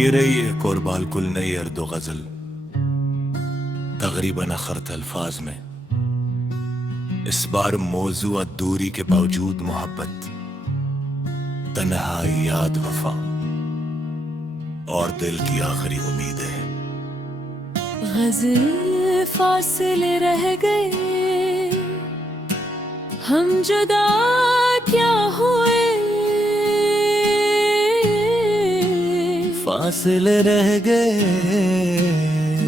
ये रही एक और बालकुल नई अर्दो गजल, तकरीबन अखरत अल्फाज में। इस बार मौजू दूरी के बावजूद मोहब्बत, तन्हाई, याद, वफा और दिल की आखिरी उम्मीद है। गज़ल फासिले रह गए, हम जुदा क्या हुए। फासिले रह गए,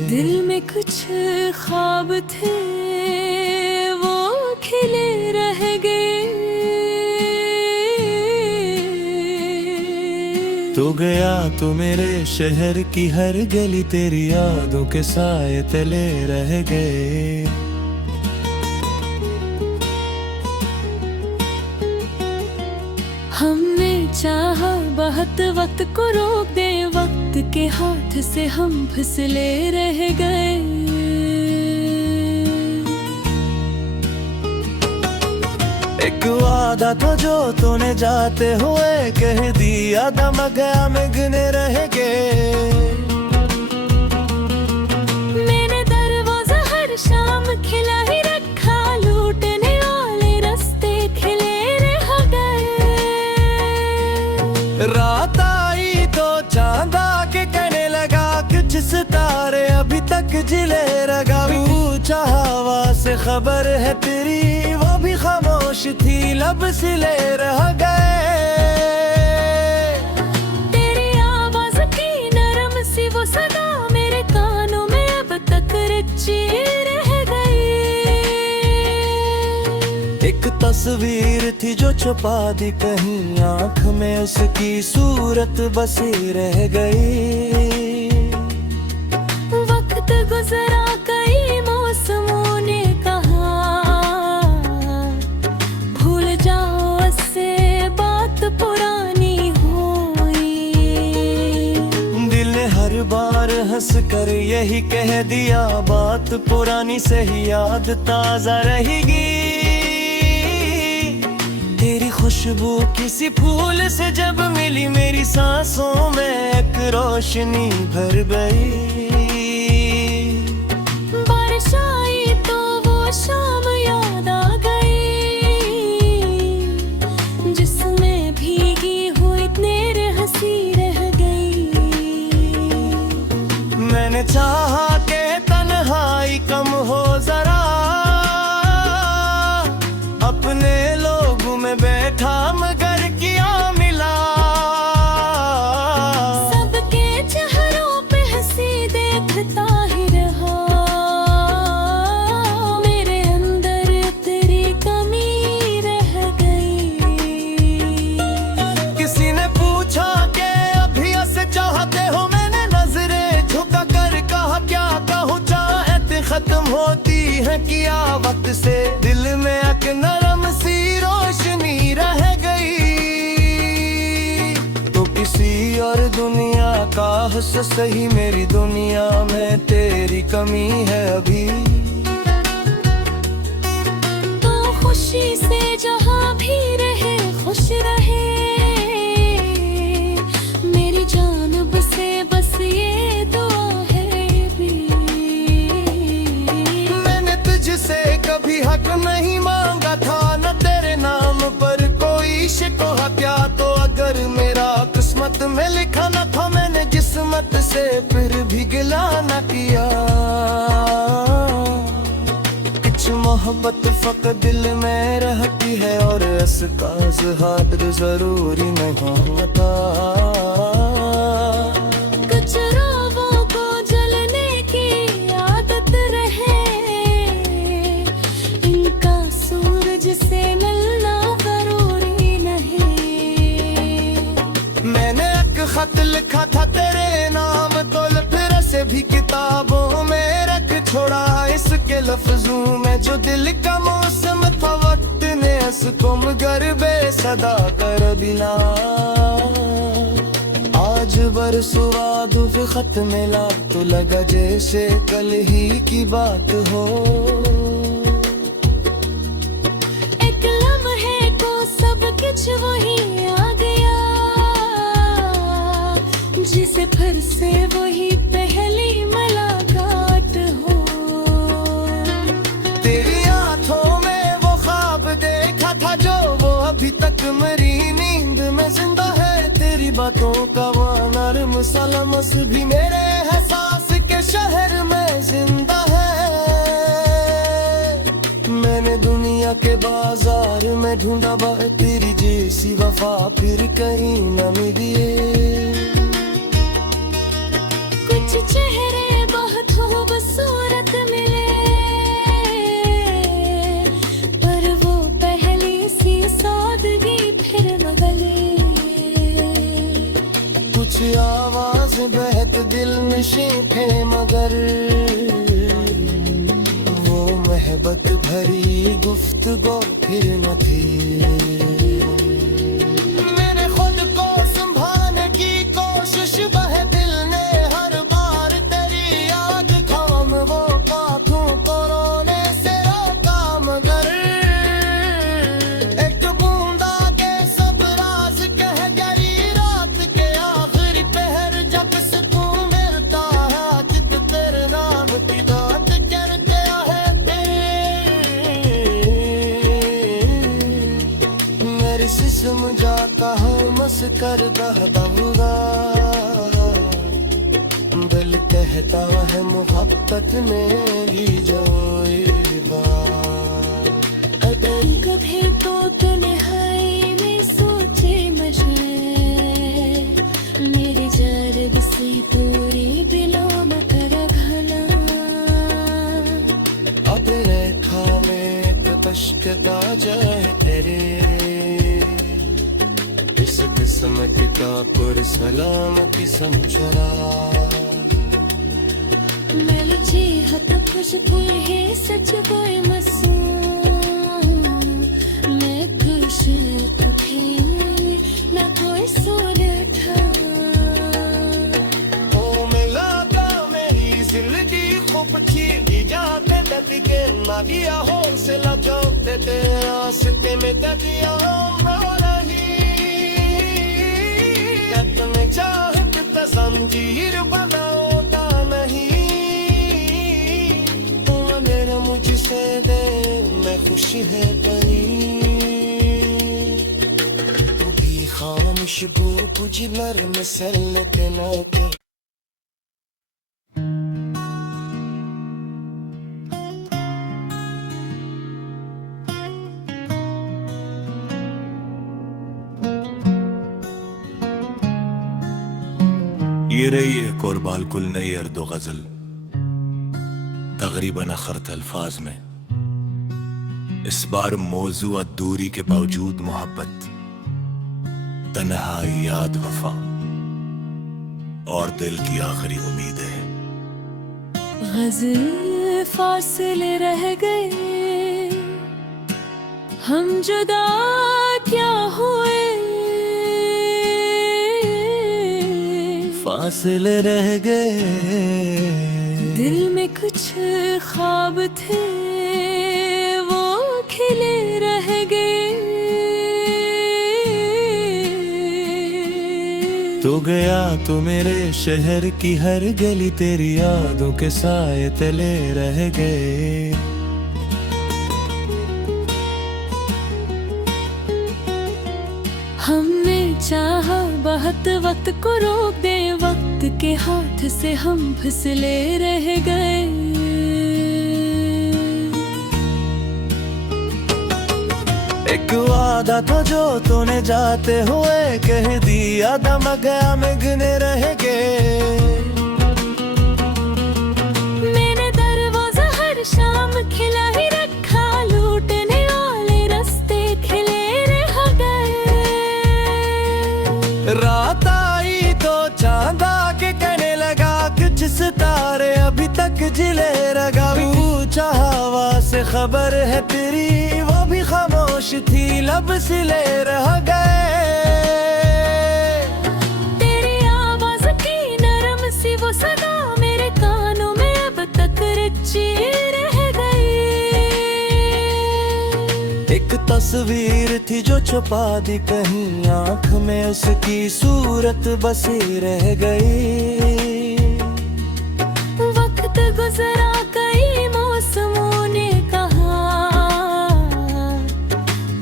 दिल में कुछ ख्वाब थे, वो खिले रह गए। तू गया तो मेरे शहर की हर गली तेरी यादों के साए तले रह गए। हमने चाहा बहुत वक्त को रोक दे, वक्त के हाथ से हम फिसले रह गए। एक वादा था जो तूने जाते हुए कह दिया, दम गया में गिने रह गए। मैंने दरवाजा हर शाम खिला ही रखा, लूटने वाले रास्ते खिले रह गए। रात आई तो चांद आके कहने लगा, कुछ सितारे अभी तक जिले रगा। पूछा हवा से खबर है तेरी, वो भी खामोश थी, लब सिले रह गए। तेरी आवाज की नरम सी वो सदा मेरे कानों में अब तक रची रह गई। एक तस्वीर थी जो छुपा दी कहीं, आंख में उसकी सूरत बसी रह गई। वक्त गुजरा कई मौसमों ने कहा, भूल जाओ उससे बात पुरानी हुई। दिल ने हर बार हंस कर यही कह दिया, बात पुरानी से ही याद ताजा रहेगी। तेरी खुशबू किसी फूल से जब मिली, मेरी सांसों में एक रोशनी भर गई। बारिश आई तो वो शाम याद आ गई, जिसमें भीगी हुई तेरे हंसी रह गई। मैंने चाहा के तन्हाई कम हो जरा, अपने लोगों में बैठा मगर किया मिला। सबके चेहरों पे हंसी देखता ही रहा, मेरे अंदर तेरी कमी रह गई। किसी ने पूछा कि अभी ऐसे चाहते हो, मैंने नजरें झुका कर कहा, क्या कहूँ चाहत खत्म होती है क्या वक्त से। दिल में एक नरम सी रोशनी रह गई। तो किसी और दुनिया का हुस्न सही, मेरी दुनिया में तेरी कमी है अभी। तो खुशी से जहाँ भी रहे खुश रहे, मेरी जानब से बस ये दुआ है भी। मैंने तुझसे कभी हक नहीं मांगा था, न तेरे नाम पर कोई शिकवा क्या। तो अगर मेरा किस्मत में लिखा न था, मैंने जिस्मत से फिर भी गिला न किया। कुछ मोहब्बत फकत दिल में रहती है, और इसका इज़हार जरूरी नहीं होता। कुछ रावों को जलने की आदत रहे, इनका सूरज से मिलना जरूरी नहीं। मैंने एक खत लिखा था तेरे नाम, तो फिर से भी किताबों में रख छोड़ा। इसके लफ्जों में जो दिल का मौसम था, वक्त ने इसको मगर बेसदा कर दिया। आज बरसुआ धूप खत मिला, तो लगा जैसे कल ही की बात हो। एक लम्हे को सब कुछ वही आ गया, जिसे फिर से वही पहली मुलाकात हो। तेरी आंखों में वो ख्वाब देखा था जो वो अभी तक मेरी नींद में जिंदा है। तेरी बातों का वो नर्म सा लम्स भी मेरे एहसास के शहर में जिंदा है। मैंने दुनिया के बाजार में ढूंढा बा तेरी जैसी वफा फिर कहीं न मिली। कुछ चेहरे बहुत खूबसूरत मिले, पर वो पहली सी सादगी फिर न गली। कुछ आवाज बहक दिल नशी थे मगर वो मोहब्बत भरी गुफ्तगू फिर न थी। मैंने खुद को संभालने की कोशिश बह दिल ने हर बार तेरी याद थाम वो पाखों को रोने से रोका मगर एक बूंदा के सब राज कह गई रात के आखिरी पहर जब सुकून मिलता है। चित तेरे नाम की बात करते है मेरी जिस्म जाता है मस कर बहूंगा। दिल कहता है मोहब्बत मेरी जोईबा। अगर कभी तो तन्हाई में सोचे मुझे, मेरी जर्द सी पूरी दिलों में कर घना। अब रेखा में तश्कता जाए तेरे इस किस्मत का पुरसलामती समझरा। मैं जी हत खुशबू है सच कोई मासूम। मैं खुश तो थी ना कोई सूरत था। ओ मिला का मेरी जिंदगी खूब थी जाते के ना दिया हौसला चौकते तेरे रास्ते में दरिया रही। मैं चाहत जंजीर बनाता नहीं तू मेरा मुझसे दे मैं खुश है परी। तू भी खामोश गो कुछ नरम सलते ना के। ये रही एक और बालकुल नई अर्दो गजल, तकरीबन अखरत अल्फाज में। इस बार मौजू दूरी के बावजूद मोहब्बत, तन्हाई, याद, वफा और दिल की आखिरी उम्मीद है। गज़ल फासिले रह गए, हम जुदा क्या हुए। फासिले रह गए, दिल में कुछ ख्वाब थे वो खिले रह गए। तू गया तो मेरे शहर की हर गली तेरी यादों के साए तले रह गए। हमने चाहा बहुत वक्त को रोक दे, वक्त के हाथ से हम फिसले रह गए। एक वादा था जो तूने जाते हुए कह दिया, दम गया में गिने रह गए। मैंने दरवाजा हर शाम खिला ही रखा, लूटने वाले रास्ते खिले रह गए। रात आई तो चांदा के कहने लगा कुछ सितारे अभी तक जिले रगा। पूछा हवा से खबर है तेरी, वो भी खामोश थी लब सिले रह गए। तेरी आवाज की नरम सी वो सदा मेरे कानों में अब तक रची रह गई। एक तस्वीर थी जो छुपा दी कहीं, आंख में उसकी सूरत बसी रह गई। वक्त गुजरा कई मौसमों ने कहा,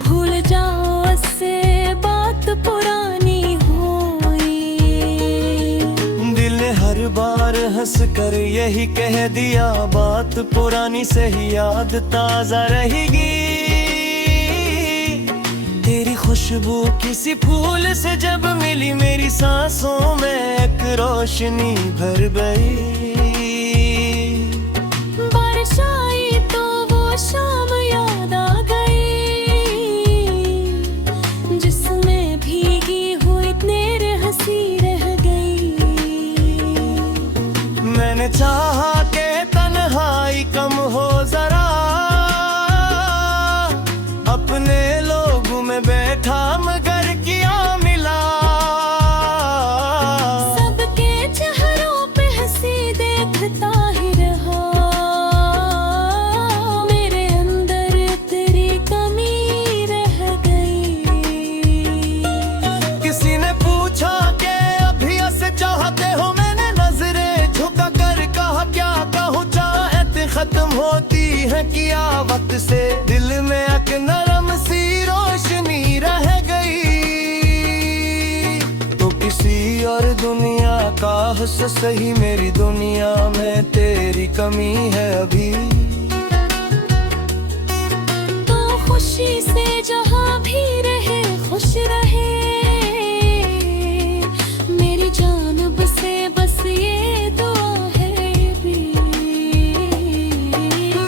भूल जाओ उससे बात पुरानी हुई। दिल ने हर बार हंस कर यही कह दिया, बात पुरानी से ही याद ताजा रहेगी। तेरी खुशबू किसी फूल से जब मिली, मेरी सांसों में एक रोशनी भर गई। बारिश आई तो वो शाम याद आ गई, जिसमें भीगी हुई तेरे हंसी रह गई। मैंने चाहा के तन्हाई कम हो जरा, अपने लोगों में बैठा मगर क्या मिला। सबके चेहरों पे हंसी देखता ही रहा, मेरे अंदर तेरी कमी रह गई। किसी ने पूछा कि अभी ऐसे चाहते हो, मैंने नजरें झुका कर कहा क्या कहूँ, चाहत खत्म होती है क्या वक्त से, दिल में एक नरम सी रोशनी रह गई। तो किसी और दुनिया का हुस्न सही, मेरी दुनिया में तेरी कमी है अभी। तो खुशी से जहाँ भी रहे खुश रहे, मेरी जानिब से बस ये दुआ है भी।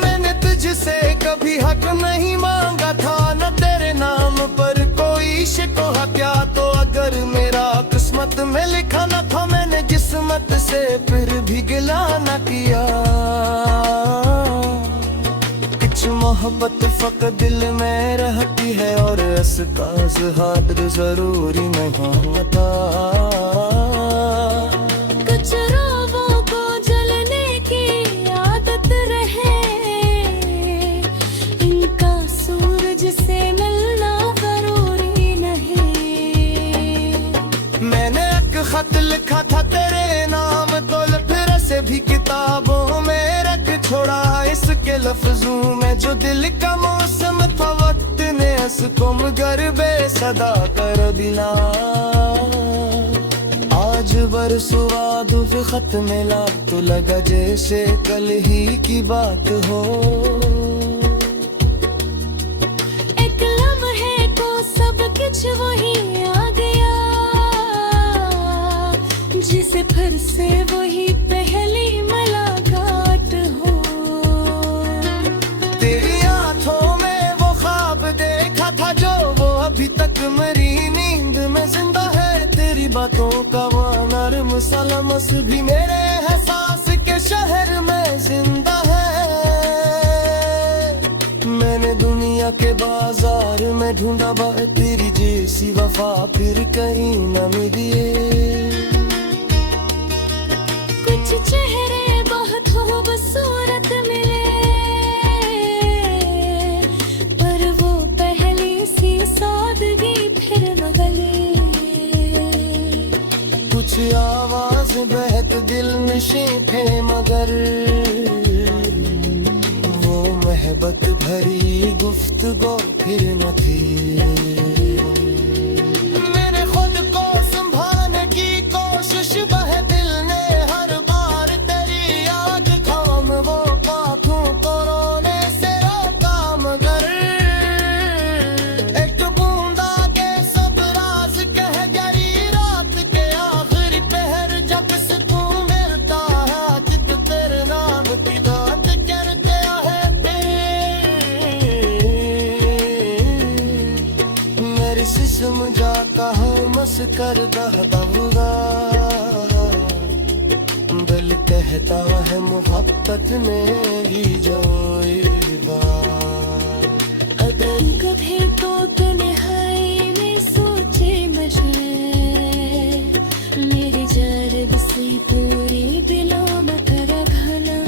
मैंने तुझसे कभी हक नहीं मांगा था, न तेरे नाम पर कोई शिकवा क्या, तो अगर मेरा किस्मत में लिखा न था, मैंने किस्मत से फिर भी गिला न किया। कुछ मोहब्बत फकत दिल में रहती है, और इसका इजहार जरूरी नहीं था। कुछ रावों को जलने की आदत रहे, इनका सूरज से मिलना जरूरी नहीं। मैंने एक खत लिखा था तेरे नाम, तो फिर से भी किताबों में रख छोड़ा, इसके लफ्जों में जो दिल का मौसम था, वक्त ने इसको मगर बेसदा कर दिला। आज बरसुआ दुख खत मिला, तो लगा जैसे कल ही की बात हो। एक लम्हे को सब कुछ वही आ गया, जिसे फिर से वही पहली मुलाकात हो। तेरी आंखों में वो ख्वाब देखा था, जो वो अभी तक मेरी नींद में जिंदा है। तेरी बातों का वो नरम सा लम्स भी मेरे एहसास के शहर में जिंदा है। मैंने दुनिया के बाजार में ढूंढा बात तेरी जैसी वफा, फिर कहीं न मिली। कुछ चेहरे बहुत खूबसूरत मिले, पर वो पहली सी सादगी फिर न गली। कुछ आवाज बहक दिल नशी थे, मगर वो मोहब्बत भरी गुफ्तगू फिर न थी। मैंने खुद को संभालने की कोशिश बह दिल ने हर बार, तेरी याद थाम वो पाखों को रोने से रोका, मगर एक बूंदा के सब राज कह गई रात के आखिरी पहर, जब सुकून मिलता है चित तेरे नाम की दात करते है। मेरी सिस्म जा कहा मस कर दहूगा, दिल कहता है मोहब्बत में ही जोएगा। अगर कभी तो तन्हाई में सोचे मुझे, मेरी जानिब से पूरी दिलों में कर घना।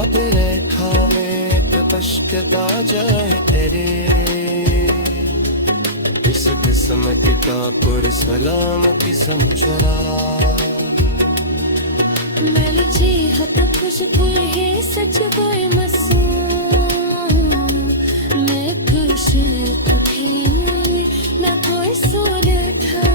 अब रेखा में अश्क ताजा है तेरे, इस किस्मत का पुरसलामती समझरा। मैं लुची हत खुशबू है सच बोए मासूम, मैं खुश तो थी मैं कोई सोने था।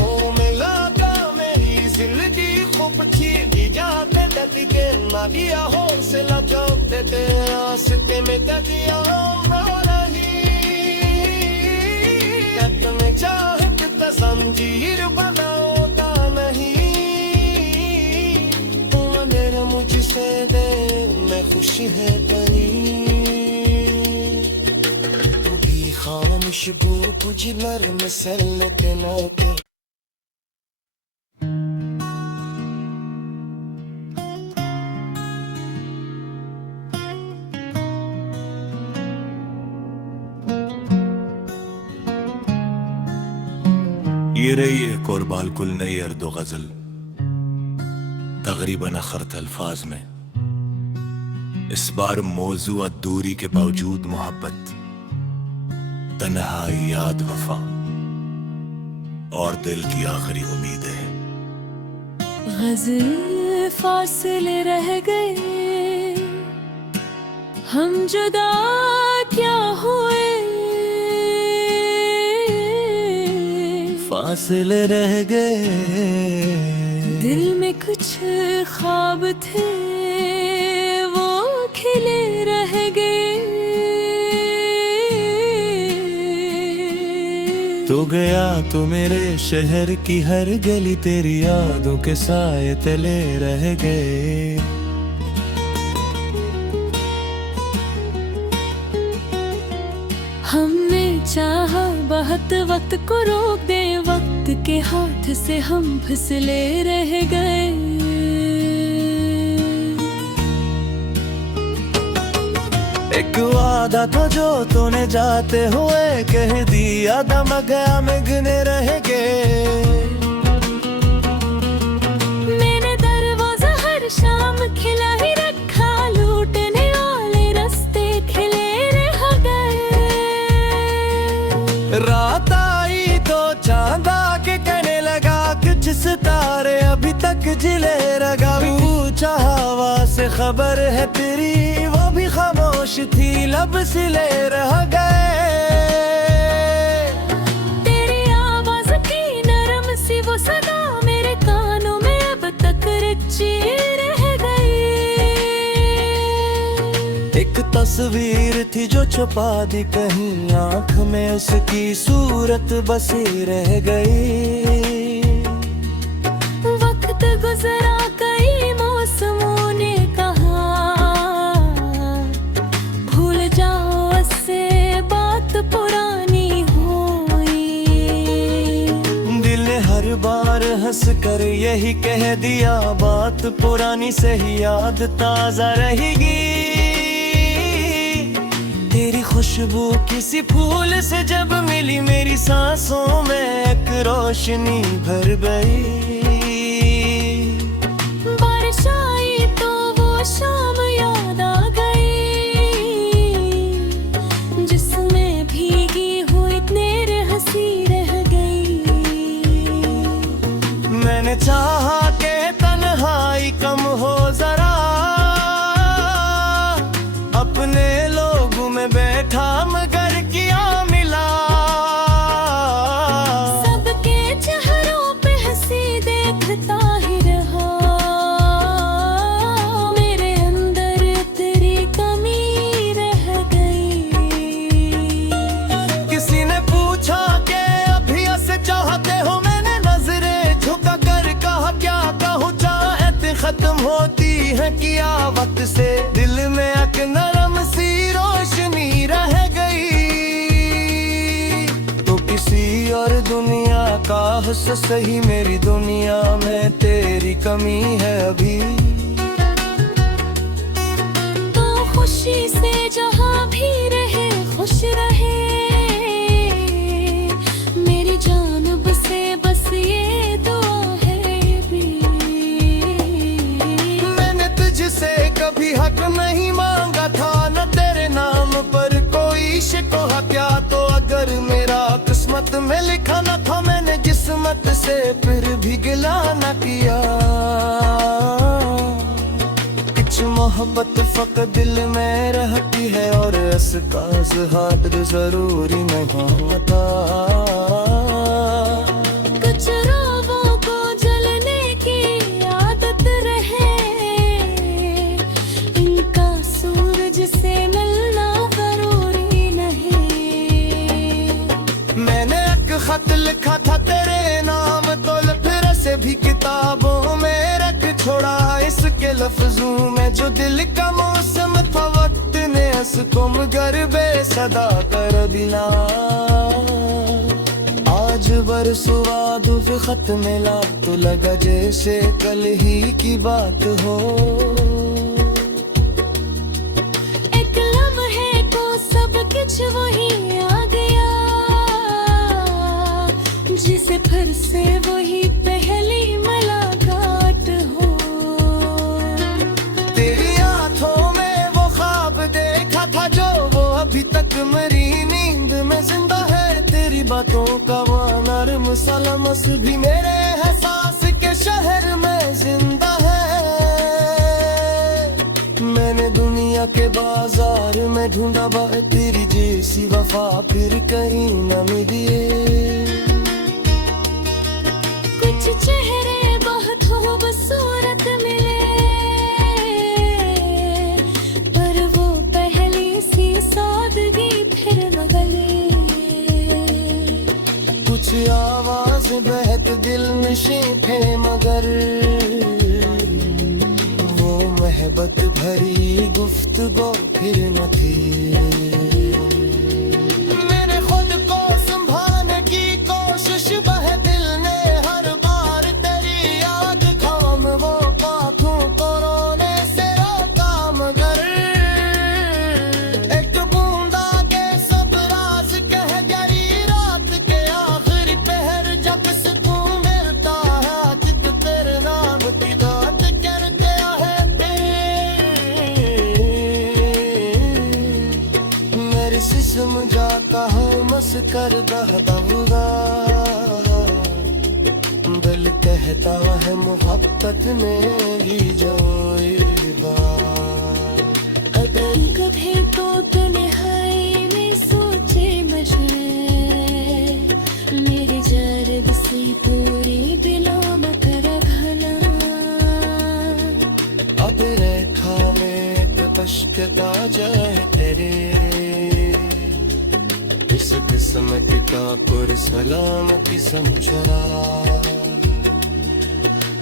ओ मिला का मेरी जिंदगी खूब छीनी जाते दर्द के ना दिया हौसला चौकते थे रास्ते में दरिया नहीं में चाहत तसंजीर बनाओता नहीं। तुम मेरा मुझसे दे मैं खुशी है तेरी, तू भी खामोश गो कुछ नर्म सलते ना के। ये रही एक और बालकुल नई अर्दो गजल, तकरीबन अखरत अल्फाज में। इस बार मौजू दूरी के बावजूद मोहब्बत, तन्हाई याद वफा और दिल की आखिरी उम्मीद है। गज़ल फासले रह गए, हम जुदा क्या हुए, फासले रह गए, दिल में कुछ ख्वाब थे वो खिले रह गए। तो गया तो मेरे शहर की हर गली तेरी यादों के साए तले रह गए। हमने चाहा बहुत वक्त को रोक दे, वक्त के हाथ से हम फिसले रह गए। एक वादा था जो तूने जाते हुए कह दिया, दम गया में गिने रह गए। मैंने दरवाजा हर शाम खिला ही रखा, लूटने वाले रास्ते खिले रह गए। रात आई तो चांदा के कहने लगा कुछ सितारे अभी तक जिले रगा। पूछा हवा से खबर है तेरी, वो भी खामोश थी लब सिले रह गए। तेरी आवाज की नरम सी वो सदा मेरे कानों में अब तक रची रह गई। एक तस्वीर थी जो छुपा दी कहीं, आंख में उसकी सूरत बसी रह गई। वक्त गुजरा कई मौसमों ने कहा, भूल जाओ उससे बात पुरानी हुई। दिल ने हर बार हंस कर यही कह दिया, बात पुरानी से ही याद ताजा रहेगी। तेरी खुशबू किसी फूल से जब मिली, मेरी सांसों में एक रोशनी भर गई। बारिश आई तो वो शाम याद आ गई, जिसमें भीगी हुई तेरे हंसी रह गई। मैंने चाहा के तन्हाई कम हो जरा, अपने लोगों में बैठा मगर क्या मिला। सबके चेहरों पे हंसी देखता ही रहा, मेरे अंदर तेरी कमी रह गई। किसी ने पूछा कि अभी ऐसे चाहते हो, मैंने नजरें झुका कर कहा क्या कहूँ, चाहत खत्म होती है क्या वक्त से, दिल में एक नरम सी रोशनी रह गई। तो किसी और दुनिया का हुस्न सही, मेरी दुनिया में तेरी कमी है अभी। तो खुशी से जहाँ भी रहे खुश रहे, मेरी जान से बस ये दुआ है भी। मैंने तुझसे कभी हक नहीं मांगा, खत में लिखा न था मैंने किस्मत से, फिर भी गिला न किया। कुछ मोहब्बत फकत दिल में रहती है और इसका इजहार जरूरी नहीं होता। कुछ रोगों को जलने की आदत रहे, इनका सूरज से मिलना जरूरी नहीं। मैंने एक खत लिखा था तेरे नाम, तो फिर से भी किताबों में रख छोड़ा। इसके लफ्जों में जो दिल का मौसम था, वक्त ने इसको मगर बेसदा कर दिया। आज बरसों बाद फिर खत मिला तो लगा जैसे कल ही की बात हो। एक लम्हे को सब कुछ वही आ गया, जिसे फिर से वही पहली मुलाकात हो। तेरी आंखों में वो ख्वाब देखा था जो वो अभी तक मेरी नींद में जिंदा है। तेरी बातों का वो नर्म सा लम्स भी मेरे एहसास के शहर में जिंदा है। मैंने दुनिया के बाजार में ढूंढा तेरी जैसी वफा, फिर कहीं न मिली। कुछ चेहरे बहुत खूबसूरत मिले, पर वो पहली सी सादगी फिर न गली। कुछ आवाज बहक दिल नशी थे, मगर वो मोहब्बत भरी गुफ्तगू फिर न थी। मैंने खुद को संभालने की कोशिश बह दिल ने हर बार तेरी याद थाम, वो पाथों को रोने से रोका, मगर एक बूंदा के सब राज कह गई रात के आखिरी पहर। जब सुकून मिलता है आज तेरे नाम की बात कर गया है। मेरे जिस्म जाता है मस कर दहदा, दिल कहता है मोहब्बत मेरी जोईबा। अगर कभी तो तन्हाई में सोचे मुझे, मेरी जर्द सी पूरी दिलों में कर भला। अब रेखा में एक अश्क दा जाए तेरे, इस किस्मत का पुर सलामती समझा।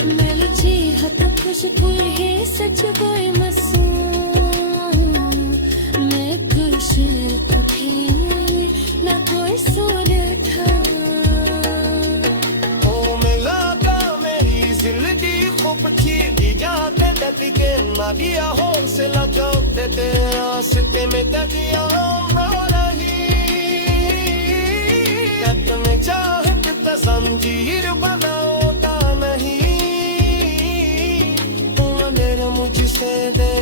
मैं लुची हत खुशबू है सच कोई मासूम। मैं खुश तो थी न कोई सूर था। ओ मिला का मेरी जिंदगी खूब थी जाते दती के ना दिया हौसला चौकते तेरे रास्ते में ददिया रो रही। तुम्हें चाहत समझीर बनाता नहीं, मेरा मुझसे दे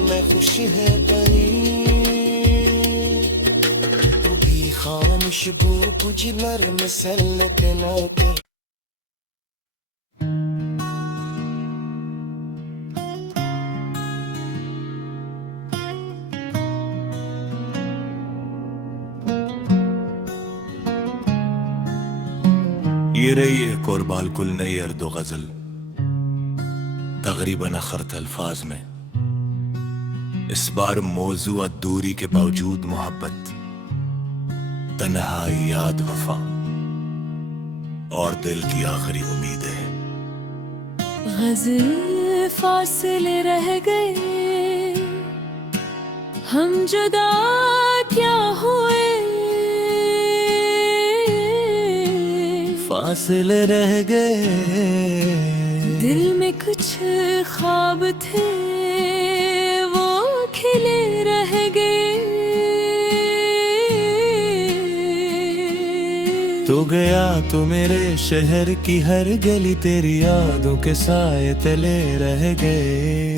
मैं खुश है कहीं। तू भी खामोश बो कुछ नरम सलते ना के। ये रही एक और बालकुल नई अर्दो गजल, तकरीबन अखरत अल्फाज में। इस बार मौजू दूरी के बावजूद मोहब्बत, तन्हाई याद वफा और दिल की आखिरी उम्मीद है। गज़ल फासिले रह गए, हम जुदा क्या हुए। फासिले रह गए, दिल में कुछ ख्वाब थे वो खिले रह गए। तू गया तो मेरे शहर की हर गली तेरी यादों के साए तले रह गए।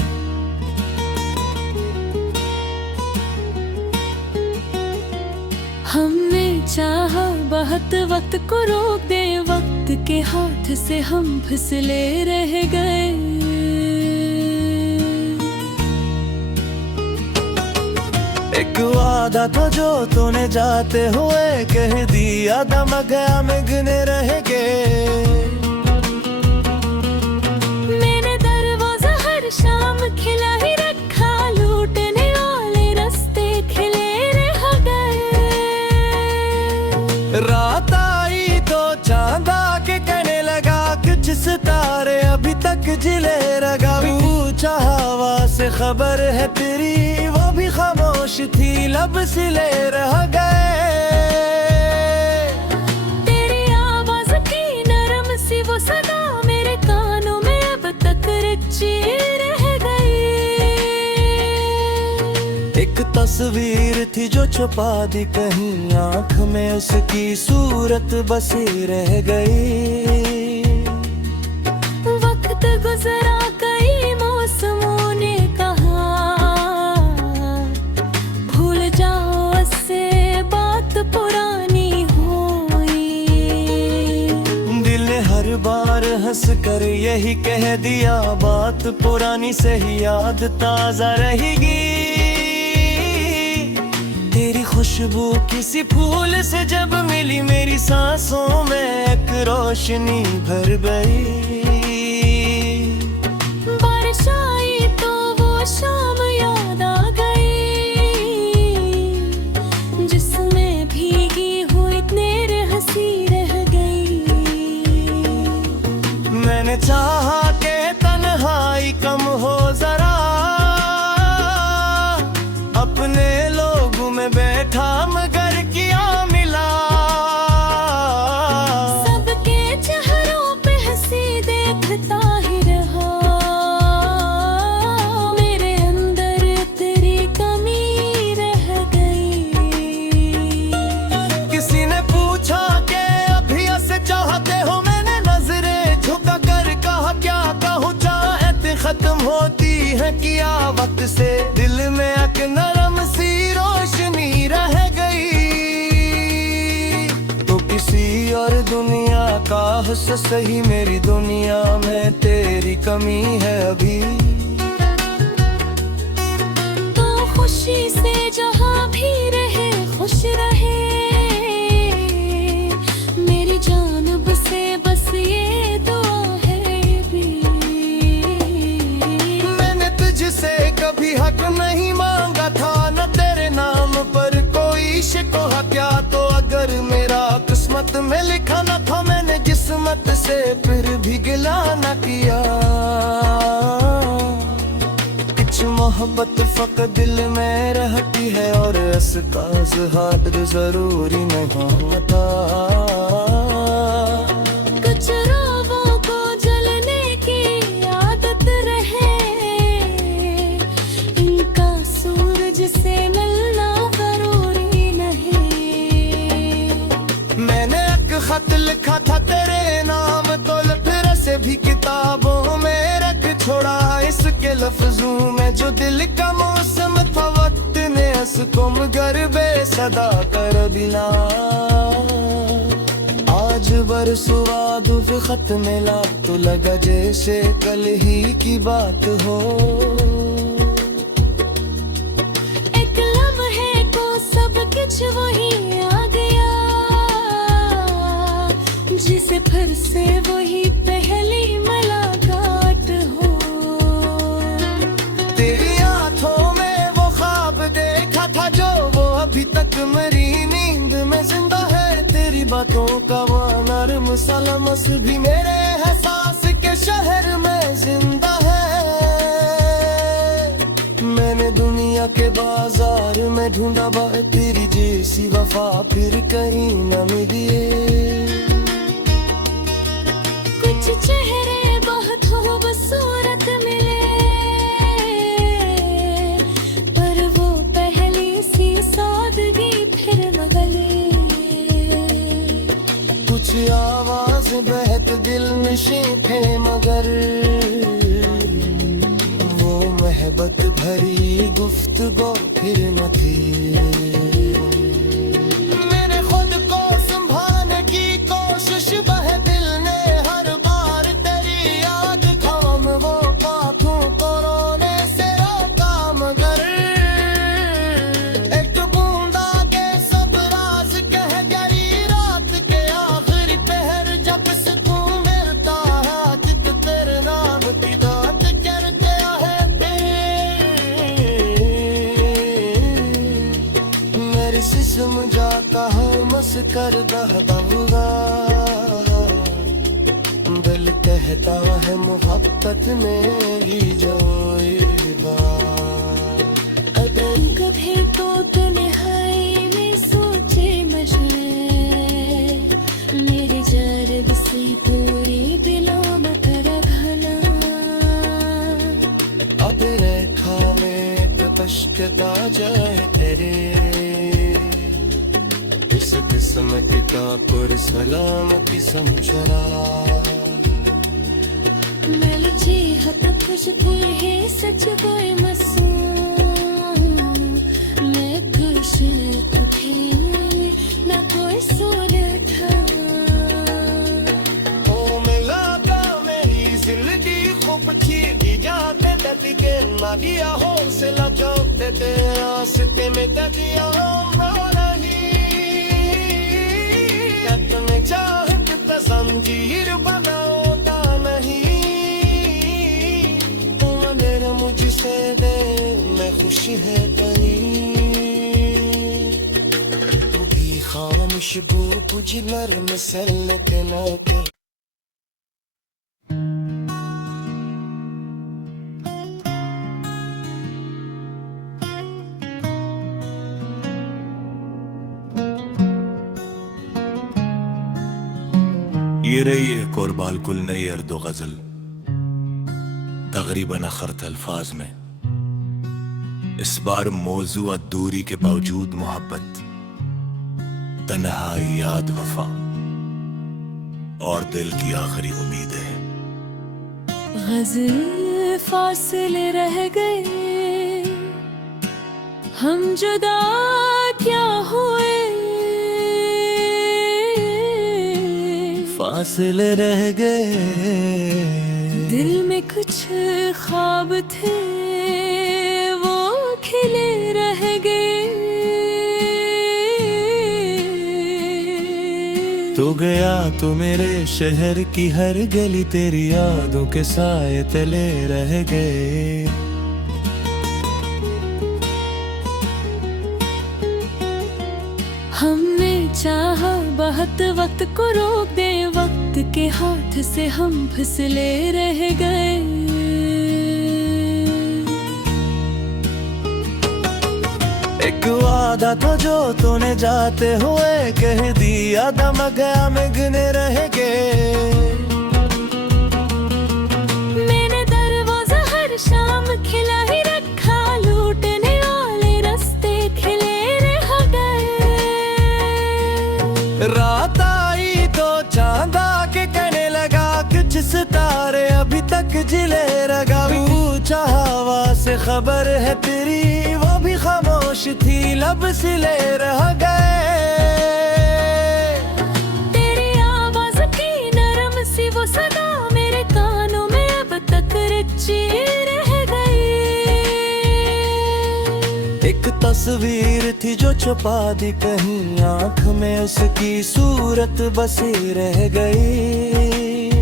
हमने चाहा बहुत वक्त को रोक दे, वक्त के हाथ से हम फिसले रह गए। एक वादा था जो तूने जाते हुए कह दिया, दम गया में गिने रह गए। मैंने दरवाजा हर शाम खिला ही रखा, लूटने वाले रास्ते खिले रह गए। रात आई तो चांद आके कहने लगा, कुछ सितारे अभी तक जिले रगा। पूछा हवा से खबर है तेरी, वो भी खामोश थी, लब सिले रह गए। तेरी आवाज की नरम सी वो सदा मेरे कानों में अब तक रची रह गई। एक तस्वीर थी जो छुपा दी कहीं, आंख में उसकी सूरत बसी रह गई। वक्त गुजरा कई मौसमों ने कहा, भूल जाओ उससे बात पुरानी हुई। दिल ने हर बार हंस कर यही कह दिया, बात पुरानी से ही याद ताजा रहेगी। तेरी खुशबू किसी फूल से जब मिली, मेरी सांसों में एक रोशनी भर गई। बारिश आई तो वो शाम याद आ गई, जिसमें भीगी हुई तेरे हंसी रह गई। मैंने चाहा के तन्हाई कम हो जरा, अपने लोगों में बैठा मगर किया मिला। सबके चेहरों पे हंसी देखता ही रहा, मेरे अंदर तेरी कमी रह गई। किसी ने पूछा कि अभी ऐसे चाहते हो, मैंने नजरें झुका कर कहा, क्या कहूँ चाहत खत्म होती है क्या वक्त से, दिल में एक नरम सी रोशनी रह गई। तो किसी और दुनिया का हुस्न सही, मेरी दुनिया में तेरी कमी है अभी। तो खुशी से जहाँ भी रहे खुश रहे, मेरी जानब से बस ये दुआ है भी। मैंने तुझसे कभी हक नहीं मांगा था, न तेरे नाम पर कोई शिकवा क्या। तो अगर मेरा किस्मत में लिखा न था, मैंने किस्मत से फिर भी गिला न किया। कुछ मोहब्बत फकत दिल में रहती है, और इसका इज़हार जरूरी नहीं होता। कुछ राहों को जलने की आदत रहे, इनका सूरज से मिलना जरूरी नहीं। मैंने एक खत लिखा था तेरे नाम, तो फिर से भी किताबों में रख छोड़ा। इसके लफ्जों में जो दिल का मौसम था, वक्त ने उसको मगर बेसदा कर दिया। आज बरसुआ दुख खत मिला, तो लगा जैसे कल ही की बात हो। एक लम्हे को सब कुछ वही आ गया, जिसे फिर से वही पहली मुलाकात हो। तेरी आंखों में वो ख्वाब देखा था, जो वो अभी तक मेरी नींद में जिंदा है। तेरी बातों का वो नर्म सा लम्स भी मेरे एहसास के शहर में जिंदा है। मैंने दुनिया के बाजार में ढूंढा, तेरी जैसी वफा फिर कहीं न मिली। कुछ चेहरे बहुत खूबसूरत मिले, पर वो पहली सी सादगी फिर न गली। कुछ आवाज बहक दिल नशी थे, मगर वो मोहब्बत भरी गुफ्तगू फिर न थी। मैंने खुद को संभाल कर बहकाऊंगा। दिल कहता है मोहब्बत मेरी जो एक बार। अगर कभी तो तन्हाई में सोचे मशहूर, मेरी जर्द सी पूरी दिलों में तेरा घना। अब रेखा में तश्कता जाए तेरे, इस किस्मत का पुरसलामती समझरा। मिल जी हत खुशबू है सच कोई मासूम। मैं खुश तू थी ना कोई सूरत था। ओ मिला का मेरी जिंदगी खूब छीटी जाते दतिके ना दिया हौसला चौकते ते आस्ते में तजिया रही। अपने चाहत तसंजीर बनाता नहीं, मेरा मुझसे दे मैं खुश है तनी। तू भी खामोश गो कुछ नरम सलते ना के। ये रही एक और बालकुल नई अर्दो गजल, तकरीबन अखरत अल्फाज में। इस बार मौजूद दूरी के बावजूद मोहब्बत, तन्हाई, याद, वफा और दिल की आखिरी उम्मीद है। गज़ल फासिले रह गए, हम जुदा क्या हुए। फासले रह गए, दिल में कुछ ख्वाब थे वो खिले रह गए। तू गया तो मेरे शहर की हर गली तेरी यादों के साए तले रह गए। हमने चाहा बहुत वक्त को रोक दे, वक्त के हाथ से हम फिसले रह गए। एक वादा था जो तूने जाते हुए कह दिया, दम गया में गिने रह गए। मैंने दरवाजा हर शाम खिला ही रखा, लूटने वाले रास्ते खिले रह गए। रात आई तो चांदा के कहने लगा, कुछ सितारे अभी तक जिले रगा। पूछा हवा से खबर है तेरी, वो भी खामोश थी लब सिले रह गए। तेरी आवाज की नरम सी वो सदा मेरे कानों में अब तक रची रह गई। एक तस्वीर थी जो छुपा दी कहीं, आंख में उसकी सूरत बसी रह गई।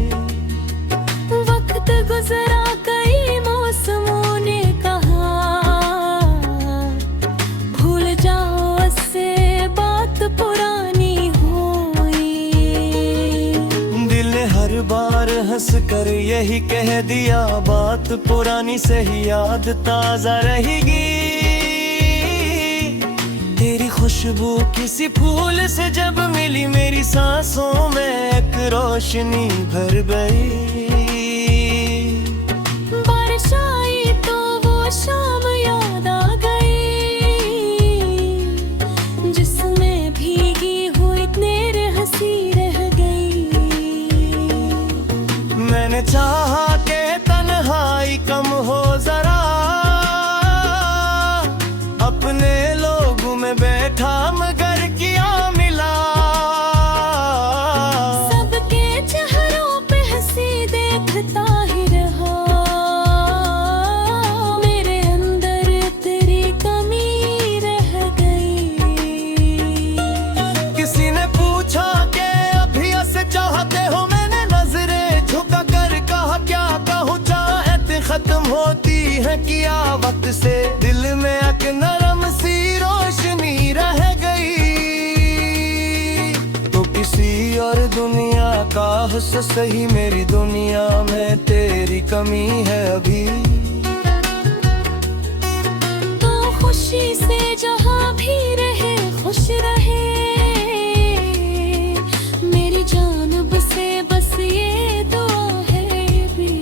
वक्त गुजरा कई मौसमों ने कहा, भूल जाओ उससे बात पुरानी हुई। दिल ने हर बार हंस कर यही कह दिया, बात पुरानी से ही याद ताजा रहेगी। तेरी खुशबू किसी फूल से जब मिली, मेरी सांसों में एक रोशनी भर गई। बारिश आई तो वो शाम याद आ गई, जिसमें भीगी हुई तेरे हंसी रह गई। मैंने चाहा के तन्हाई कम हो जरा, अपने लोगों में बैठा मगर किया मिला। सबके चेहरों पे हंसी देखता ही रहा, मेरे अंदर तेरी कमी रह गई। किसी ने पूछा कि अभी ऐसे चाहते हो, मैंने नजरें झुका कर कहा क्या कहूँ, चाहत खत्म होती है क्या वक्त से, दिल में एक नरम सी रोशनी रह गई। चाह से सही मेरी दुनिया में तेरी कमी है अभी। तो खुशी से जहाँ भी रहे खुश रहे, मेरी जानब से बस ये दुआ है भी।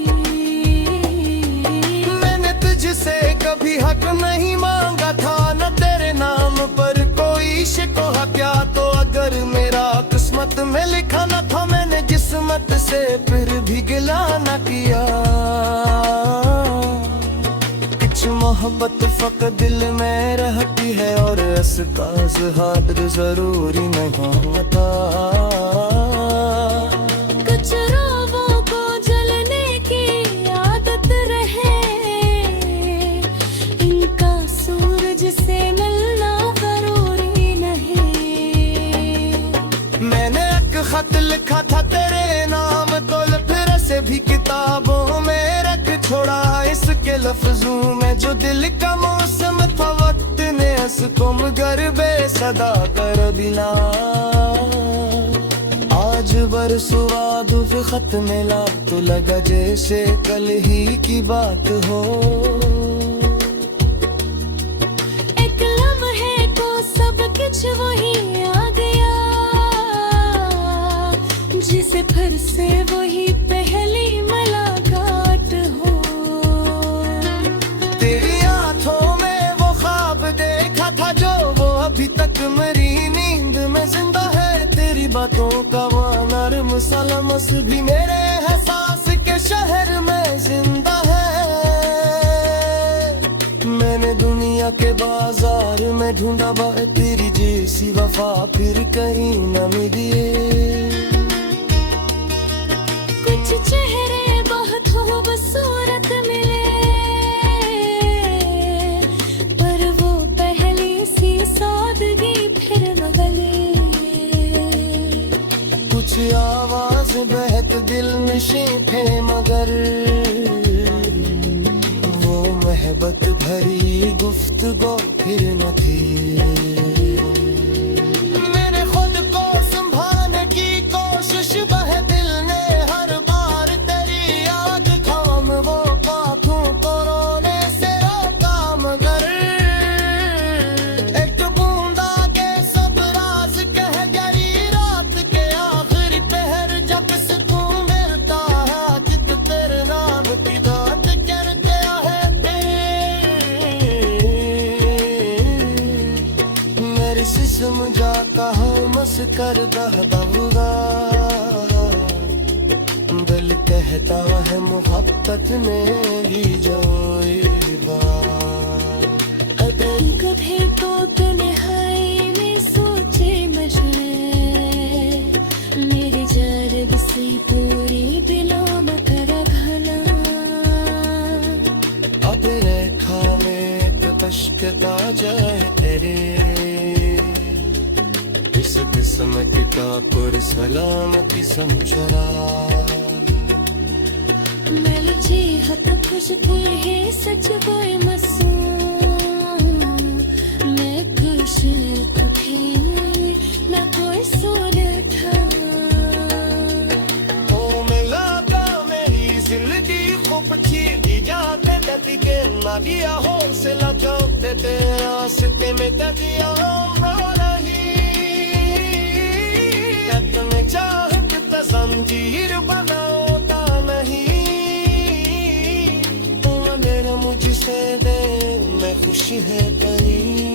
मैंने तुझसे कभी हक नहीं मांगा था, न तेरे नाम पर कोई शिकवा क्या। तो अगर मेरा किस्मत में लिखा न था, मैंने किस्मत से फिर भी गिला न किया। कुछ मोहब्बत फकत दिल में रहती है और इसका इज़हार जरूरी नहीं होता। कुछ रोगों को जलने की आदत रहे, इनका सूरज से मिलना जरूरी नहीं। मैंने एक खत लिखा था तेरे नाम, तो फिर से भी किताबों में रख छोड़ा। इसके लफ्जों में जो दिल का मौसम था, वक्त ने इसको मगर बेसदा कर दिला। आज बरसुआ दुफ खत मिला, तो लगा जैसे कल ही की बात हो। एक लम्हे को सब कुछ वही आ गया, जिसे फिर से वही पहली मुलाकात हो। तेरी आंखों में वो ख्वाब देखा था, जो वो अभी तक मेरी नींद में जिंदा है। तेरी बातों का वो नर्म सा लम्स भी मेरे एहसास के शहर में जिंदा है। मैंने दुनिया के बाजार में ढूंढा बात तेरी जैसी वफा, फिर कहीं न मिली। कुछ चेहरे बहुत खूबसूरत मिले, पर वो पहली सी सादगी फिर न गली। कुछ आवाज बहक दिल नशी थे, मगर वो मोहब्बत भरी गुफ्तगू फिर न थी। मैंने खुद को संभालने की कोशिश बह दिल ने हर बार तेरी याद थाम। वो पाथों को रोने से रोका, मगर एक बूंदा के सब राज कह गई। रात के आखिरी पहर जब सुकून मिलता है, चित तेरे नाम की बात करते है। मेरे जिस्म जा कहा मस कर दहदा, दिल कहता है मोहब्बत मेरी जोई बात। अगर कभी तो तन्हाई में सोचे मशरे, मेरी जारब से पूरी दिलों में कर घना। अब रेखा में एक तश्कता जाए तेरे, इस किस्मत का पुरसलामती समझरा। मेरी जीहत खुशबू है सच कोई मासूम। मैं खुश तो थी ना कोई सोने था। ओ मिला का मेरी जिंदगी खूब छीली जाते दर्द के ना दिया हौसला, चौकते तेरे रास्ते में दरिया रही। में चाहत तसंजीर बनाता नहीं, तू मेरा मुझसे दे मैं खुश है कहीं।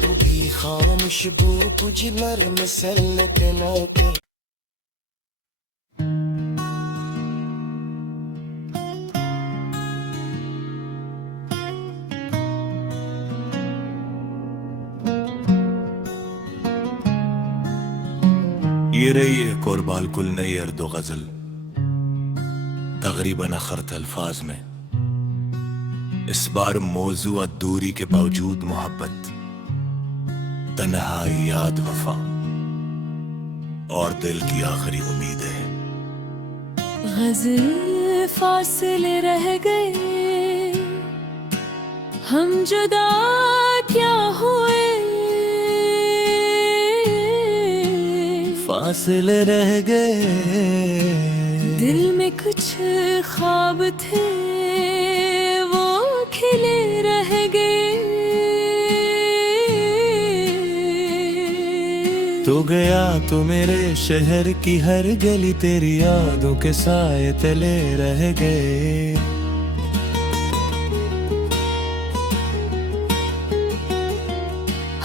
तू भी खामोश बू कुछ नरम सलते ना के। ये रही एक और बालकुल नई अर्दो गजल, तकरीबन अखरत अल्फाज में। इस बार मौजू दूरी के बावजूद मोहब्बत, तन्हाई याद वफा और दिल की आखिरी उम्मीद है। गज़ल फासिले रह गए, हम जुदा क्या हुए। फासले रह गए। दिल में कुछ ख्वाब थे वो खिले रह गए। तू गया तो मेरे शहर की हर गली तेरी यादों के साए तले रह गए।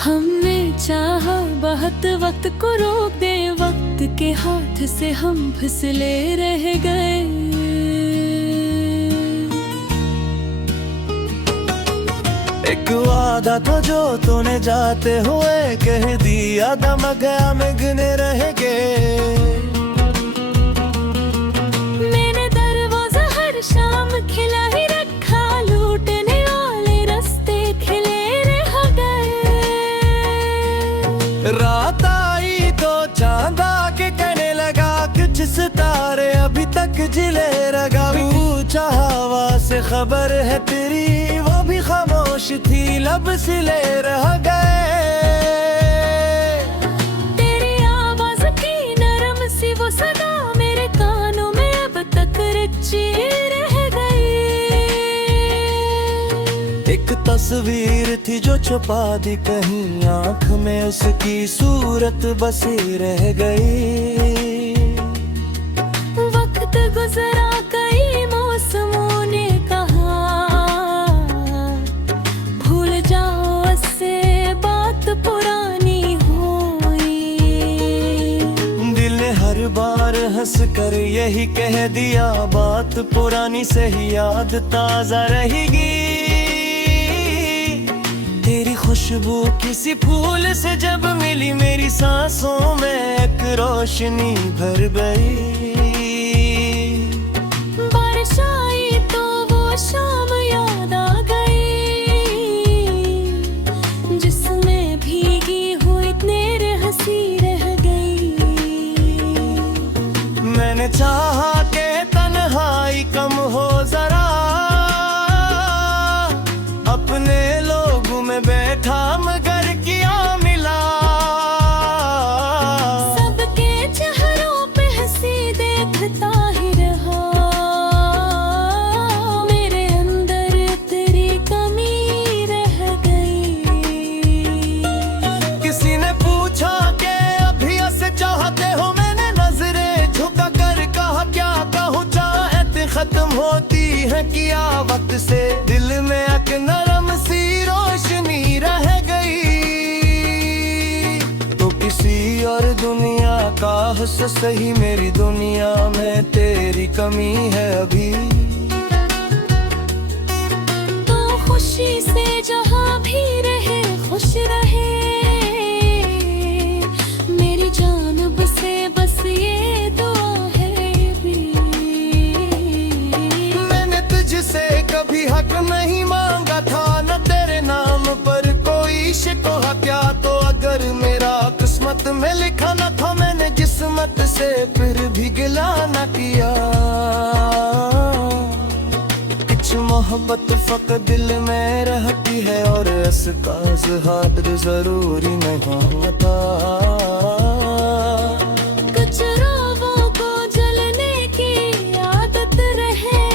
हमने चाहा बहुत वक्त को रोक दे, वक्त के हाथ से हम फिसले रह गए। एक वादा था जो तूने जाते हुए कह दिया, दम गया में गिने रह गए। मैंने दरवाजा हर शाम खिला ही रखा, लूटने वाले रास्ते खिले रह गए। रात आई तो चांद आके कहने लगा कुछ सितारे अभी तक जिले रगा। पूछा हवा से खबर है तेरी, वो भी खामोश थी लब सिले रह गए। तेरी आवाज की नरम सी वो सदा मेरे कानों में अब तक रची रह गई। एक तस्वीर थी जो छुपा दी कहीं, आंख में उसकी सूरत बसी रह गई। वक्त गुजरा कई मौसमों ने कहा, भूल जाओ उससे बात पुरानी हुई। दिल ने हर बार हंस कर यही कह दिया, बात पुरानी से ही याद ताजा रहेगी। तेरी खुशबू किसी फूल से जब मिली, मेरी सांसों में एक रोशनी भर गई। बारिश आई तो वो शाम याद आ गई, जिसमें भीगी हुई तेरे हंसी रह गई। मैंने चाहा के तन्हाई कम हो जरा, अपने लोगों में बैठा मगर किया मिला। सबके चेहरों पे हंसी देखता ही रहा, मेरे अंदर तेरी कमी रह गई। किसी ने पूछा कि अभी ऐसे चाहते हो, मैंने नजरें झुका कर कहा क्या कहूँ, चाहत खत्म होती है क्या वक्त से, दिल में एक नरम सी रोशनी रह गई। तो किसी और दुनिया का हुस्न सही, मेरी दुनिया में तेरी कमी है अभी। तो खुशी से जहाँ भी रहे खुश रहे, मेरी जानब से बस ये दुआ है भी। मैंने तुझसे कभी हक नहीं मांगा था, न तेरे नाम पर कोई शिकवा क्या, तो अगर मेरा किस्मत में लिखा न था, मैंने जिस्मत से फिर भी गिला न किया। कुछ मोहब्बत फक दिल में रहती है और इसका इजहार जरूरी नहीं था। कुछ रावों को जलने की आदत रहे,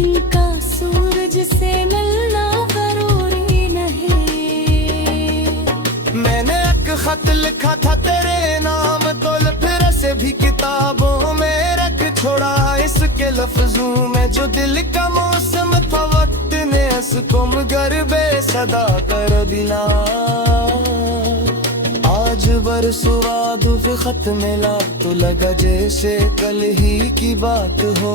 इनका सूरज से मिलना जरूरी नहीं। मैंने एक खत लिखा था तेरे नाम, तो फिर से भी किताबों में रख छोड़ा, इसके लफ्जों में जो दिल का मौसम था, वक्त ने इसको मगर बेसदा कर दिला। आज बरसुआ धूप खत मिला, तो लगा जैसे कल ही की बात हो।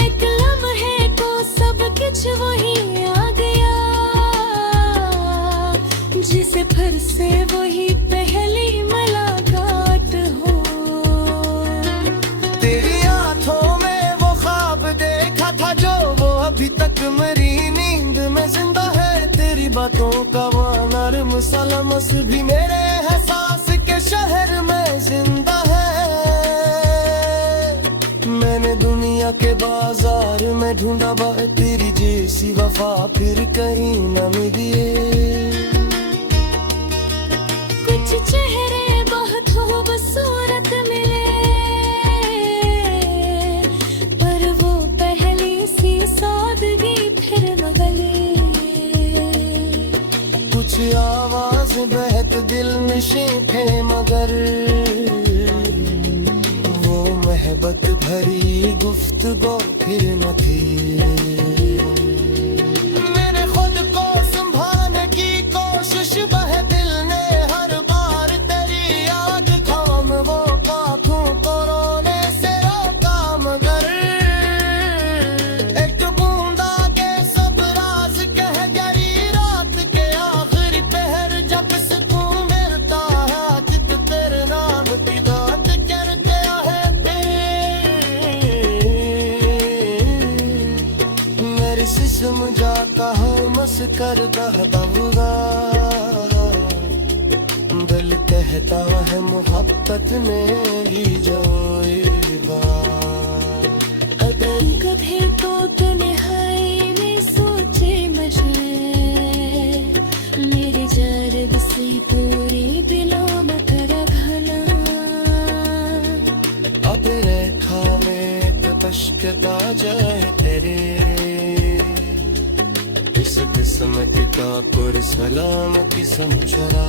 एक लम्हे को सब कुछ वही आ गया, जिसे फिर से वही पहली मुलाकात हो। तेरी आंखों में वो ख्वाब देखा था जो वो अभी तक मेरी नींद में जिंदा है। तेरी बातों का वो नर्म सा लम्स भी मेरे एहसास के शहर में जिंदा है। मैंने दुनिया के बाजार में ढूंढा बात तेरी जैसी वफा, फिर कहीं न मिली। चेहरे बहुत खूबसूरत मिले, पर वो पहली सी सादगी फिर न गली। कुछ आवाज बहक दिल नशी थे मगर वो मोहब्बत भरी गुफ्तगू फिर न थी। मैंने खुद को संभालने की कोशिश बहे दिल ने हर बार तेरी याद थाम वो आँखों को रोने से रोका मगर एक बूंदा के सब राज कह गई रात के आखिरी पहर जब सुकून मिलता है चित तेरे नाम की बात करते है मेरी सिस्म जाता हूँ मस कर दहूँगा दिल कहता है मोहब्बत में ही जाएगा। अगर कभी तो तन्हाई में सोचे मुझे, मेरी जारब से पूरी दिलों में कर घना। अब रेखा में तपश्कता जाए तेरे इस किस्मत का पुर सलामती समझरा।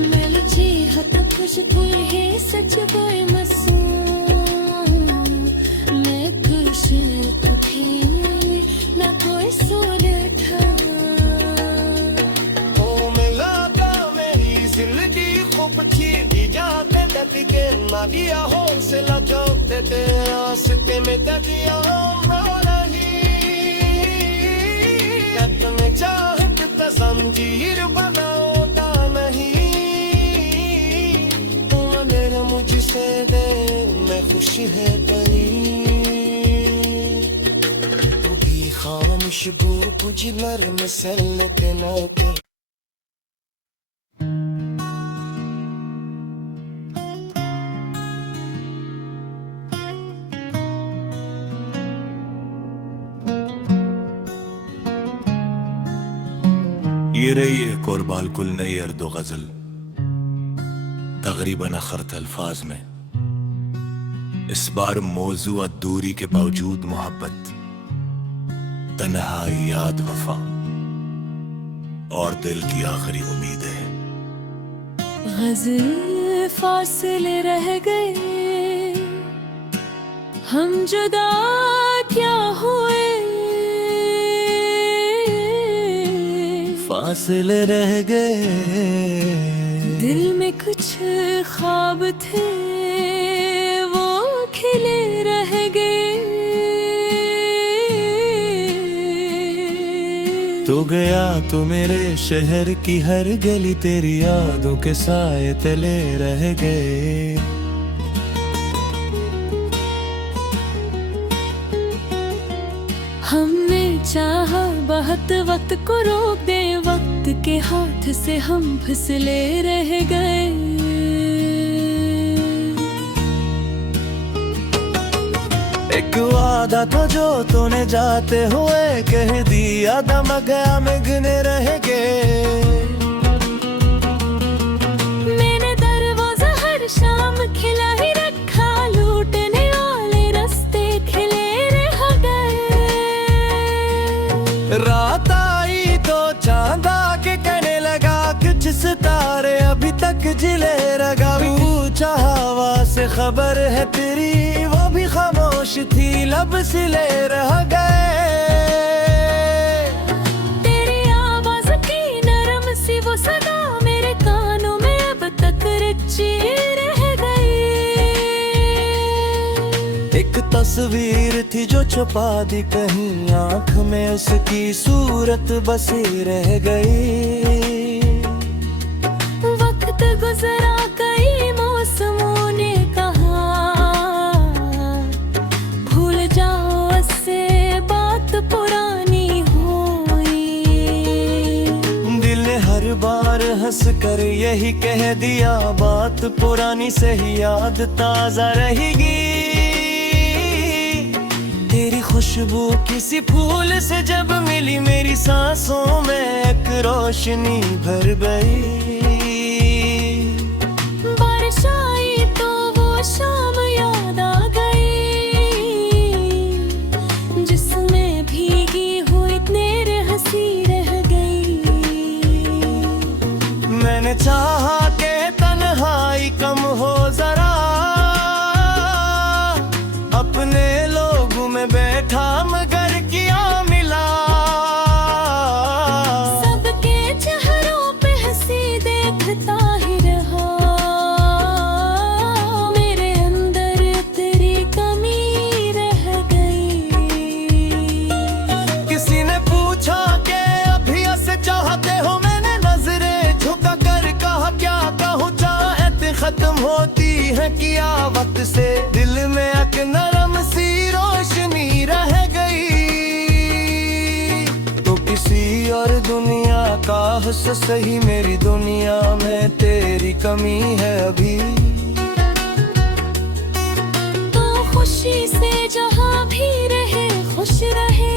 मैं लुची हूँ तो खुशबू है सच बोल मासूम। मैं खुश तो थी ना कोई सोच था। ओ मिला का मेरी जिंदगी खूब खींची जाते दर्द के ना दिया हौसला चौकते तेरे रास्ते में दरिया रही तुम्हें चाहत तसंजीर बनाता नहीं तुम मेरा मुझसे दे मैं खुश है परी भी खामोश बो कुछ मर मसलत ना कर। ये रही एक और बालकुल नई अर्दो गजल, तकरीबन अखरत अल्फाज में। इस बार मौजू दूरी के बावजूद मोहब्बत, तन्हाई याद वफा और दिल की आखिरी उम्मीद है। गज़ल फासिले रह गए, हम जुदा क्या हुए। फासिले रह गए, दिल में कुछ ख्वाब थे वो खिले रह गए। तू गया तो मेरे शहर की हर गली तेरी यादों के साए तले रह गए। हमने चाहा बहुत वक्त को रोक दे, वक्त के हाथ से हम फिसले रह गए। एक वादा था जो तूने जाते हुए कह दिया, दम गया में गिने रह गए। मैंने दरवाजा हर शाम खिला ही रखा, लूटने वाले रास्ते खिले रह गए। रात आई तो चांदा के कहने लगा कुछ सितारे अभी तक जिले रगा। पूछा हवा से खबर है तेरी, वो भी खामोश थी लब सिले रह गए। तेरी आवाज की नरम सी वो सदा मेरे कानों में अब तक रची रह गई। एक तस्वीर थी जो छुपा दी कहीं आंख में, उसकी सूरत बसी रह गई। वक्त गुजरा कई मौसमों ने कहा, भूल जाओ उससे बात पुरानी हुई। दिल ने हर बार हंस कर यही कह दिया, बात पुरानी से ही याद ताजा रहेगी। तेरी खुशबू किसी फूल से जब मिली मेरी सांसों में एक रोशनी भर गई। बारिश आई तो वो शाम याद आ गई, जिसमें भीगी हुई तेरे हंसी रह गई। मैंने चाहा के तन्हाई कम हो जरा, अपने लोगों में बैठा मगर क्या मिला। सबके चेहरों पे हंसी देखता ही रहा, मेरे अंदर तेरी कमी रह गई। किसी ने पूछा कि अभी ऐसे चाहते हो, मैंने नजरें झुका कर कहा क्या कहूँ, चाहत खत्म होती है क्या वक्त से, दिल में एक नरम सी रोशनी रह गई। तो किसी और दुनिया का हुस्न सही, मेरी दुनिया में तेरी कमी है अभी। तो खुशी से जहाँ भी रहे खुश रहे,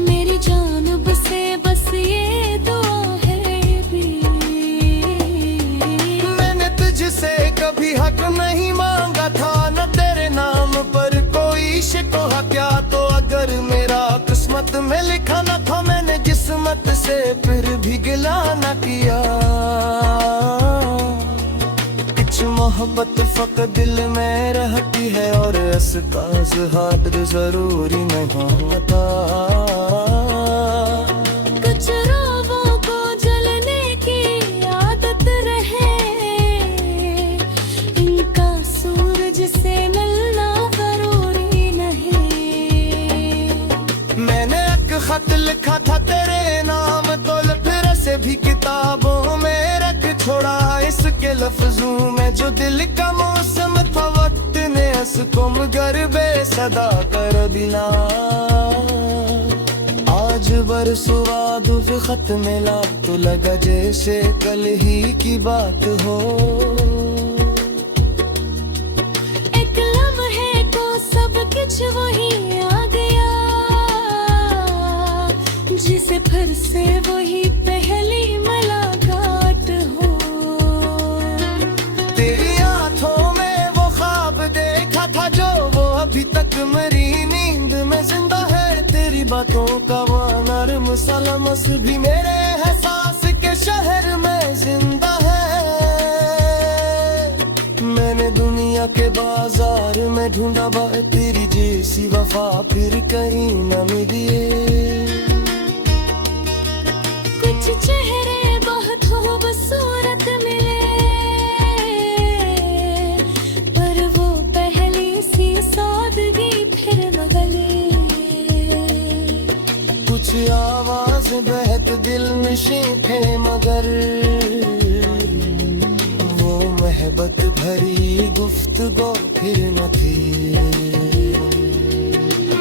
मेरी जान से बस ये दुआ है भी। मैंने तुझसे कभी हक नहीं मांगा था, न तेरे नाम पर कोई शिकवा क्या, तो अगर मेरा किस्मत में लिखा न था, मैंने जिस्मत से फिर भी गिला न किया। कुछ मोहब्बत फकत दिल में रहती है और इसका इजहार जरूरी नहीं होता। कुछ रोगों को जलने की आदत रहे, इनका सूरज से मिलना जरूरी नहीं। मैंने एक खत लिखा था तेरे नाम, तो फिर से भी किताबों में रख छोड़ा, इसके लफ्जों में जो दिल का मौसम था, वक्त ने इसको मगर बेसदा कर दिया। आज बरसों बाद खत मिला तो लगा जैसे कल ही की बात हो। एक लम्हे को सब कुछ वही आ गया, जिसे फिर से वही पहली मुलाकात हो। तेरी आंखों में वो ख्वाब देखा था जो वो अभी तक मेरी नींद में जिंदा है। तेरी बातों का वो नर्म सा लम्स भी मेरे एहसास के शहर में जिंदा है। मैंने दुनिया के बाजार में ढूंढा तेरी जैसी वफा, फिर कहीं न मिली। कुछ चेहरे बहुत खूबसूरत मिले, पर वो पहली सी सादगी फिर न गली। कुछ आवाज बहक दिल नशी थे मगर वो मोहब्बत भरी गुफ्तगू फिर न थी।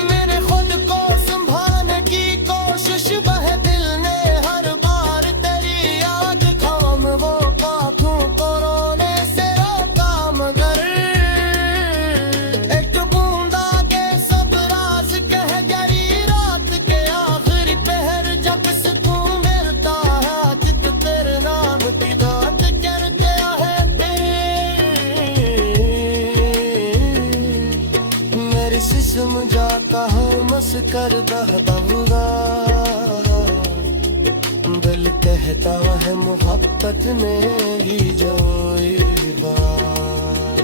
मेरे खुद को संभालने की कोशिश बह दिल ने हर बार, तेरी याद थाम वो पाखों को रोने से रोका, मगर एक बूंदा के सब राज कह गई रात के आखिरी पहर, जब सुकून मिलता है चित तेरे नाम की बात कर गया है। मेरे जिस्म जाता है मस कर दहदा, दिल कहता है मोहब्बत में ही जोई बात।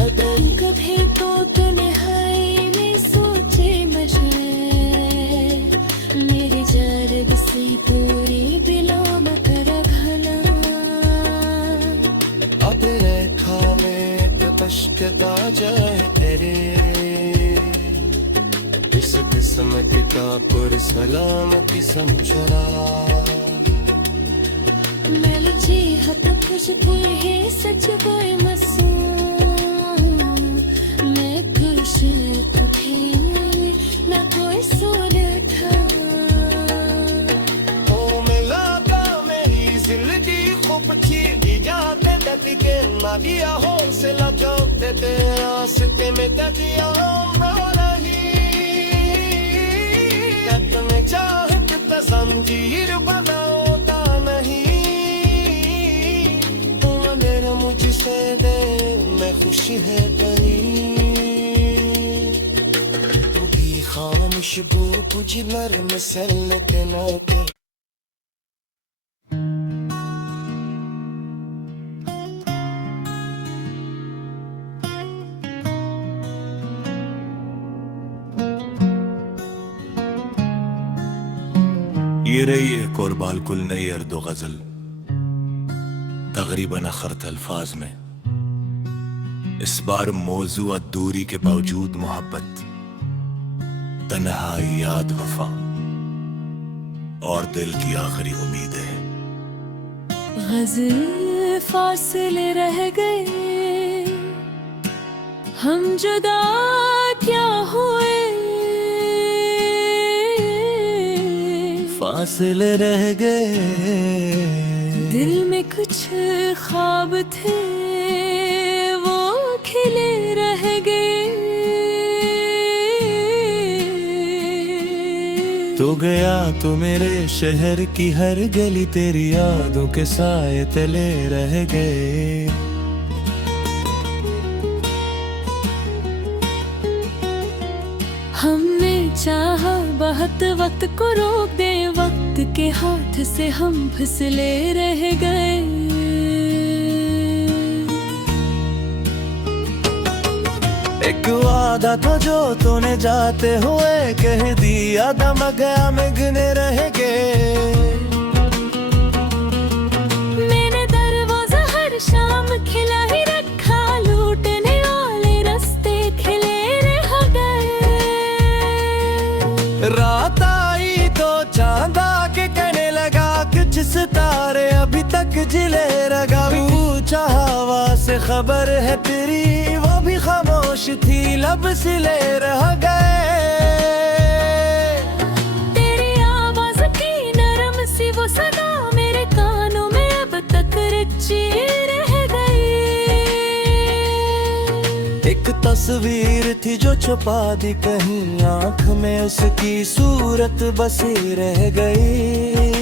अगर कभी तो तन्हाई में सोचे मुझे, मेरी जारब से पूरी दिलों में कर भला। अब रेखा में तश्कता जाए तेरे, इस किस्मत का पुर सलामती समझरा। मेलची हत खुशबू है सच बोए मासूम, मैं खुश तो थी न कोई सूर था। ओ मिला मेरी जिंदगी चुप छीटी जाते डट के ना दिया हौसला चौकते तेरे रास्ते में तजिया रही में चाहत तंजीर बनाता नहीं तुम मेरा मुझसे दे मैं खुशी है तेरी तू भी खामोश बू कुछ नरम सलते नाते ये रही एक और बालकुल नई अर्दो गजल तकरीबन अखरत अल्फाज में। इस बार मौजू दूरी के बावजूद मोहब्बत, तन्हाई, याद, वफा और दिल की आखिरी उम्मीद है। गज़ल फासिले रह गए, हम जुदा क्या हुए, फासिले रह गए, दिल में कुछ ख्वाब थे वो खिले रह गए। तू गया तो मेरे शहर की हर गली तेरी यादों के साए तले रह गए। हमने चाहा बहुत वक्त को रोक दे, वक्त के हाथ से हम फिसले रह गए। एक वादा था जो तूने जाते हुए कह दिया, दम गया में गिने रह गए। मैंने दरवाजा हर शाम खिला ही रखा, लूटने वाले रास्ते खिले रह गए। रात आई तो चांदा के कहने लगा कुछ सितारे अभी तक जिले रगा। पूछा हवा से खबर है तेरी, वो भी खामोश थी लब सिले रह गए। तेरी आवाज की नरम सी वो सदा मेरे कानों में अब तक रची रह गई। एक तस्वीर थी जो छुपा दी कहीं, आंख में उसकी सूरत बसी रह गई।